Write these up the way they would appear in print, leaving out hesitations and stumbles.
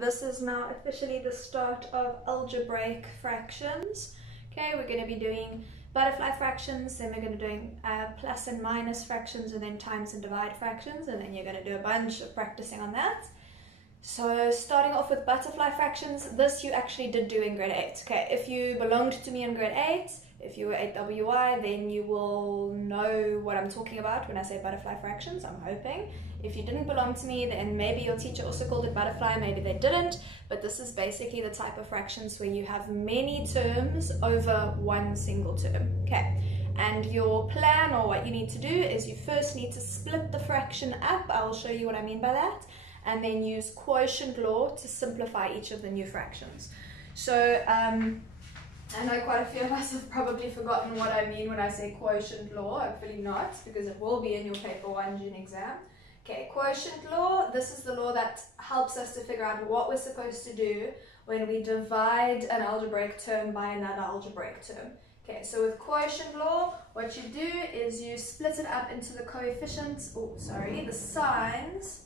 this is now officially the start of algebraic fractions. Okay, we're going to be doing butterfly fractions, then we're going to be doing plus and minus fractions, and then times and divide fractions, and then you're going to do a bunch of practicing on that. So starting off with butterfly fractions, this you actually did do in grade 8. Okay, if you belonged to me in grade 8, if you were 8WI, then you will know what I'm talking about when I say butterfly fractions, I'm hoping. If you didn't belong to me, then maybe your teacher also called it butterfly, maybe they didn't, but this is basically the type of fractions where you have many terms over one single term. Okay, and your plan, or what you need to do, is you first need to split the fraction up. I'll show you what I mean by that, and then use quotient law to simplify each of the new fractions. So I know quite a few of us have probably forgotten what I mean when I say quotient law. Hopefully not, because it will be in your paper 1 June exam. Okay, quotient law, this is the law that helps us to figure out what we're supposed to do when we divide an algebraic term by another algebraic term. Okay, so with quotient law, what you do is you split it up into the coefficients, the signs,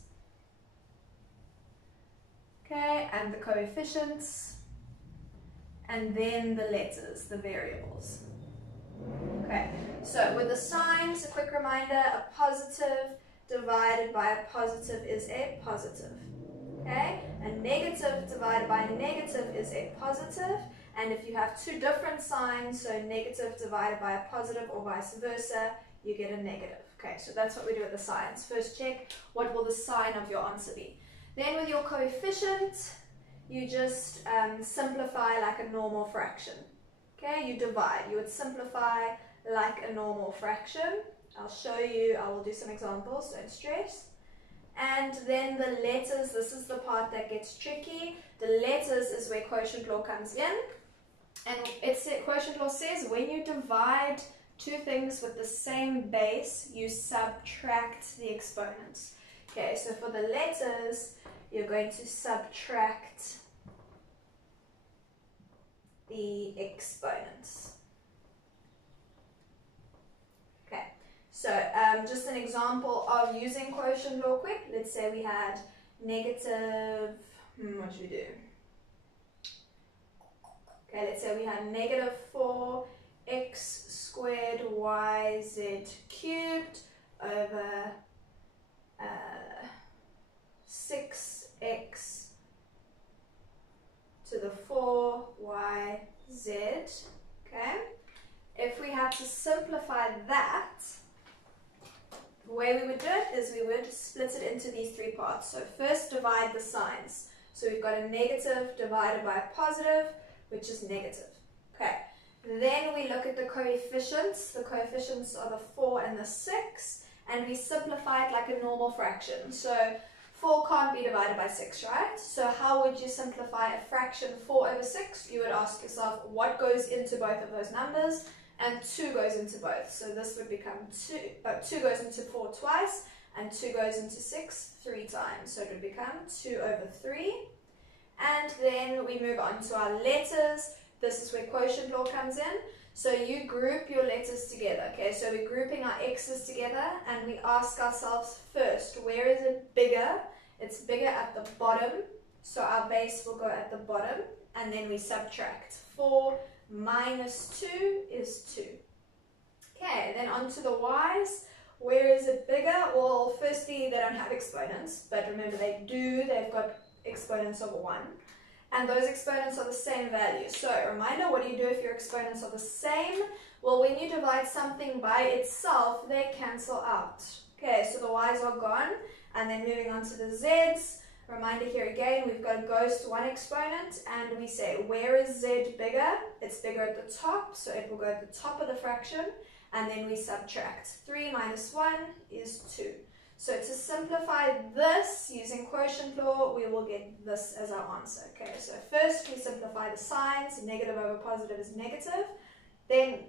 okay, and the coefficients, and then the letters, the variables. Okay, so with the signs, a quick reminder, a positive divided by a positive is a positive. Okay, a negative divided by a negative is a positive, and if you have two different signs, so negative divided by a positive or vice versa, you get a negative. Okay, so that's what we do with the signs. First check, what will the sign of your answer be? Then with your coefficient, you just simplify like a normal fraction. Okay, you divide. You would simplify like a normal fraction. I'll show you, I will do some examples, don't stress. And then the letters, this is the part that gets tricky. The letters is where quotient law comes in. And quotient law says when you divide two things with the same base, you subtract the exponents. Okay, so for the letters, you're going to subtract the exponents. Okay, so just an example of using quotient law quick. Let's say we had negative, what should we do? Okay, let's say we had negative 4x squared yz cubed over 6x to the 4yz, okay? If we had to simplify that, the way we would do it is we would split it into these three parts. So first divide the signs. So we've got a negative divided by a positive, which is negative, okay? Then we look at the coefficients. The coefficients are the 4 and the 6, and we simplify it like a normal fraction. So 4 can't be divided by 6, right? So how would you simplify a fraction 4 over 6? You would ask yourself what goes into both of those numbers, and 2 goes into both. So this would become 2 goes into 4 twice, and 2 goes into 6 3 times. So it would become 2 over 3. And then we move on to our letters. This is where quotient law comes in. So you group your letters together, okay? So we're grouping our x's together, and we ask ourselves first, where is it bigger? It's bigger at the bottom, so our base will go at the bottom, and then we subtract. 4 minus 2 is 2. Okay, then on to the y's. Where is it bigger? Well, firstly, they don't have exponents, but remember they do. They've got exponents over 1. And those exponents are the same value. So reminder, what do you do if your exponents are the same? Well, when you divide something by itself, they cancel out. Okay, so the y's are gone. And then moving on to the z's. Reminder here again, we've got a ghost 1 exponent, and we say, where is z bigger? It's bigger at the top, so it will go at the top of the fraction. And then we subtract. 3 minus 1 is 2. So to simplify this using quotient law, we will get this as our answer. Okay, so first we simplify the signs. Negative over positive is negative. Then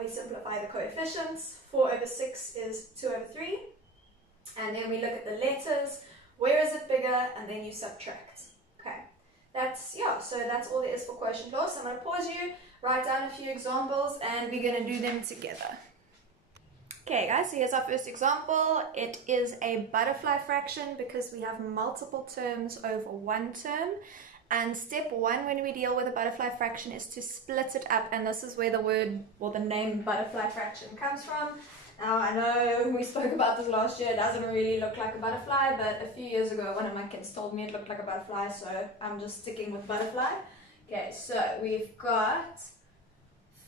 we simplify the coefficients. 4 over 6 is 2 over 3. And then we look at the letters. Where is it bigger? And then you subtract. Okay, so that's all there is for quotient law. So I'm going to pause you, write down a few examples, and we're going to do them together. Okay guys, so here's our first example. It is a butterfly fraction because we have multiple terms over one term. And step one when we deal with a butterfly fraction is to split it up, and this is where the word or the name butterfly fraction comes from. Now I know we spoke about this last year, it doesn't really look like a butterfly, but a few years ago one of my kids told me it looked like a butterfly, so I'm just sticking with butterfly. Okay, so we've got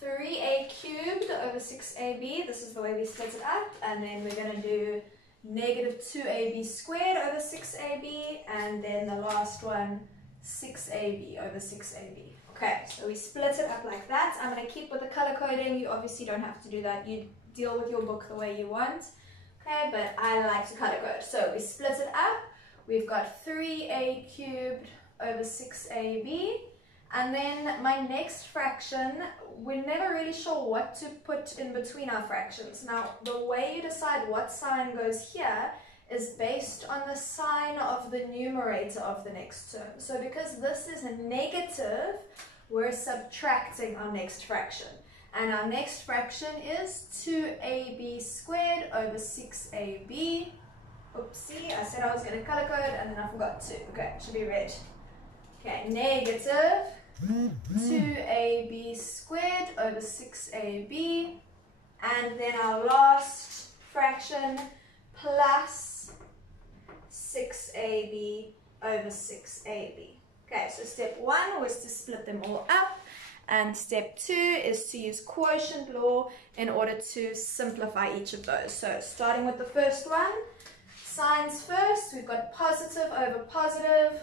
3a cubed over 6ab, this is the way we split it up, and then we're going to do negative 2ab squared over 6ab, and then the last one 6ab over 6ab. Okay, so we split it up like that. I'm going to keep with the color coding. You obviously don't have to do that. You deal with your book the way you want. Okay, but I like to color code. So we split it up. We've got 3a cubed over 6ab. And then my next fraction, we're never really sure what to put in between our fractions. Now, the way you decide what sign goes here is based on the sign of the numerator of the next term. So because this is a negative, we're subtracting our next fraction. And our next fraction is 2ab squared over 6ab. Oopsie, I said I was going to color code and then I forgot to. Okay, it should be red. Okay, negative 2ab squared over 6ab. And then our last fraction plus 6ab over 6ab. Okay, so step one was to split them all up, and step two is to use quotient law in order to simplify each of those. So starting with the first one, signs first, we've got positive over positive.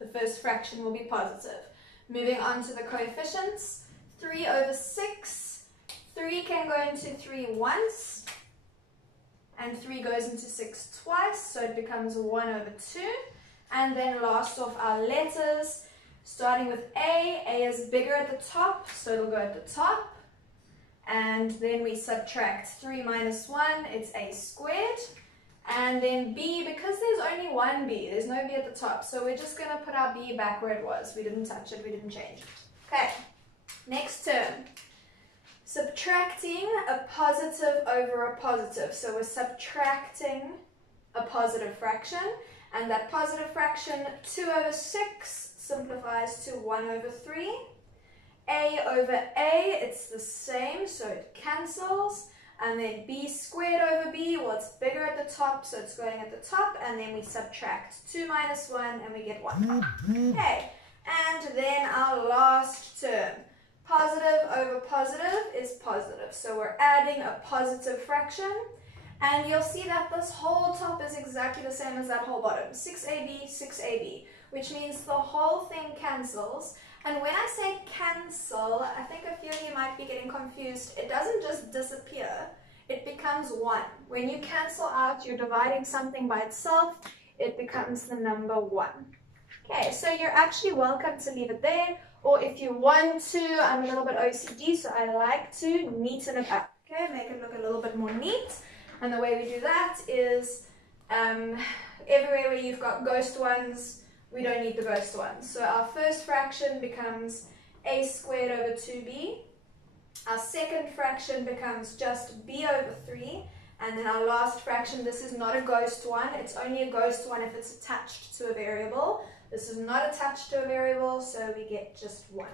The first fraction will be positive. Moving on to the coefficients, 3 over 6. 3 can go into 3 once, and 3 goes into 6 twice, so it becomes 1 over 2. And then last off our letters, starting with A. A is bigger at the top, so it'll go at the top. And then we subtract 3 minus 1, it's A squared. And then B, because there's only one B, there's no B at the top, so we're just going to put our B back where it was. We didn't touch it, we didn't change it. Okay, next term. Subtracting a positive over a positive. So we're subtracting a positive fraction, and that positive fraction, 2 over 6, simplifies to 1 over 3. A over A, it's the same, so it cancels. And then B squared over B, well, it's bigger at the top, so it's going at the top, and then we subtract 2 minus 1, and we get 1. Okay, and then our last term. Positive over positive is positive, so we're adding a positive fraction, and you'll see that this whole top is exactly the same as that whole bottom, 6ab, 6ab, which means the whole thing cancels. And when I say cancel, I think a few of you might be getting confused. It doesn't just disappear, it becomes 1. When you cancel out, you're dividing something by itself, it becomes the number 1. Okay, so you're actually welcome to leave it there, or if you want to, I'm a little bit OCD, so I like to neaten it up. Okay, make it look a little bit more neat. And the way we do that is everywhere where you've got ghost ones, we don't need the ghost ones. So our first fraction becomes a squared over 2b. Our second fraction becomes just b over 3. And then our last fraction, this is not a ghost one. It's only a ghost one if it's attached to a variable. This is not attached to a variable, so we get just 1.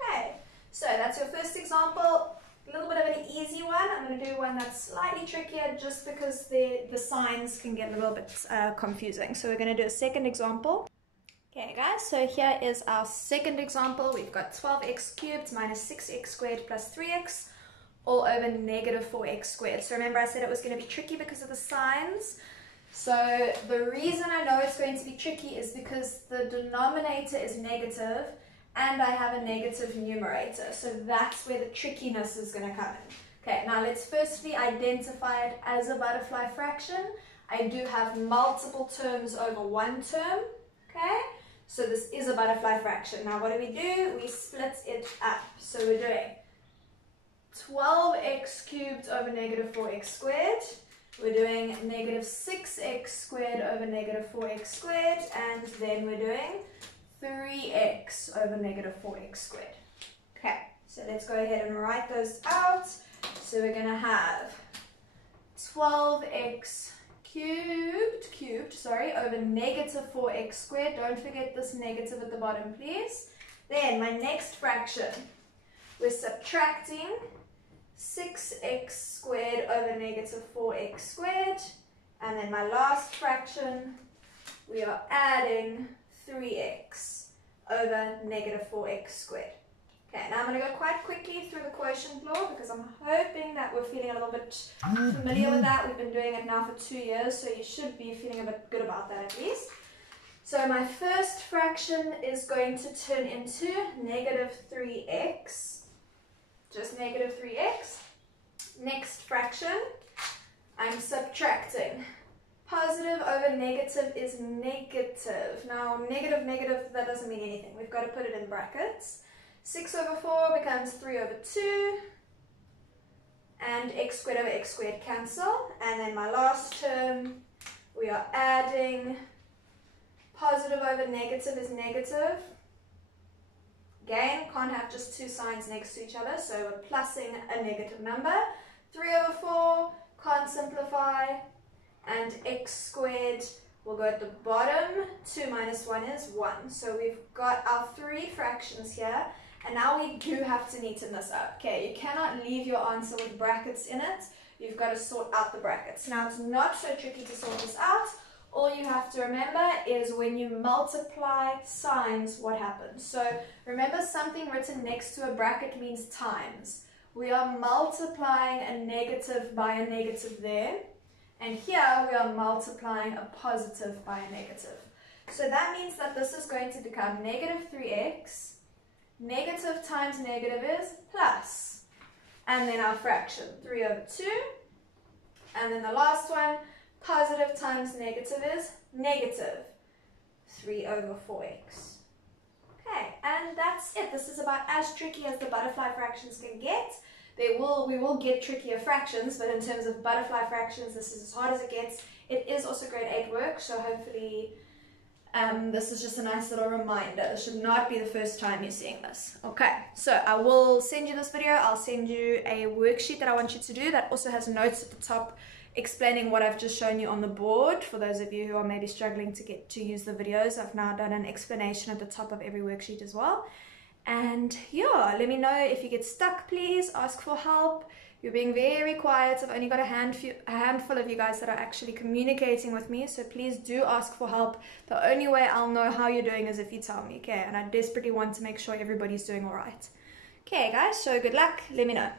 Okay, so that's your first example. A little bit of an easy one. I'm going to do one that's slightly trickier just because the signs can get a little bit confusing. So we're going to do a second example. Okay guys, so here is our second example. We've got 12x cubed minus 6x squared plus 3x all over negative 4x squared. So remember I said it was going to be tricky because of the signs. So the reason I know it's going to be tricky is because the denominator is negative and I have a negative numerator. So that's where the trickiness is going to come in. Okay, now let's firstly identify it as a butterfly fraction. I do have multiple terms over one term. Okay, so this is a butterfly fraction. Now what do? We split it up. So we're doing 12x cubed over negative 4x squared. We're doing negative 6x squared over negative 4x squared, and then we're doing 3x over negative 4x squared. Okay, so let's go ahead and write those out. So we're going to have 12x cubed, over negative 4x squared. Don't forget this negative at the bottom, please. Then my next fraction, we're subtracting 6x squared over negative 4x squared. And then my last fraction, we are adding 3x over negative 4x squared. Okay, now I'm going to go quite quickly through the quotient law because I'm hoping that we're feeling a little bit familiar with that. We've been doing it now for 2 years, so you should be feeling a bit good about that at least. So my first fraction is going to turn into negative 3x, just negative 3x. Next fraction, I'm subtracting. Positive over negative is negative. Now, negative, that doesn't mean anything. We've got to put it in brackets. 6 over 4 becomes 3 over 2. And x squared over x squared cancel. And then my last term, we are adding. Positive over negative is negative. Again, can't have just two signs next to each other, so we're plussing a negative number. 3 over 4, can't simplify. And x squared will go at the bottom. 2 minus 1 is 1. So we've got our three fractions here. And now we do have to neaten this up. Okay, you cannot leave your answer with brackets in it. You've got to sort out the brackets. Now, it's not so tricky to sort this out. All you have to remember is when you multiply signs, what happens. So remember, something written next to a bracket means times. We are multiplying a negative by a negative there. And here we are multiplying a positive by a negative. So that means that this is going to become negative 3x. Negative times negative is plus. And then our fraction, 3 over 2. And then the last one, positive times negative is negative 3 over 4x. Okay, and that's it. This is about as tricky as the butterfly fractions can get. We will get trickier fractions, but in terms of butterfly fractions, this is as hard as it gets. It is also grade 8 work, so hopefully this is just a nice little reminder. This should not be the first time you're seeing this. Okay, so I will send you this video. I'll send you a worksheet that I want you to do that also has notes at the top explaining what I've just shown you on the board. For those of you who are maybe struggling to get to use the videos, I've now done an explanation at the top of every worksheet as well. And yeah, let me know if you get stuck. Please ask for help. You're being very quiet. I've only got a handful of you guys that are actually communicating with me, so please do ask for help. The only way I'll know how you're doing is if you tell me, okay? And I desperately want to make sure everybody's doing all right. Okay, guys, so good luck. Let me know.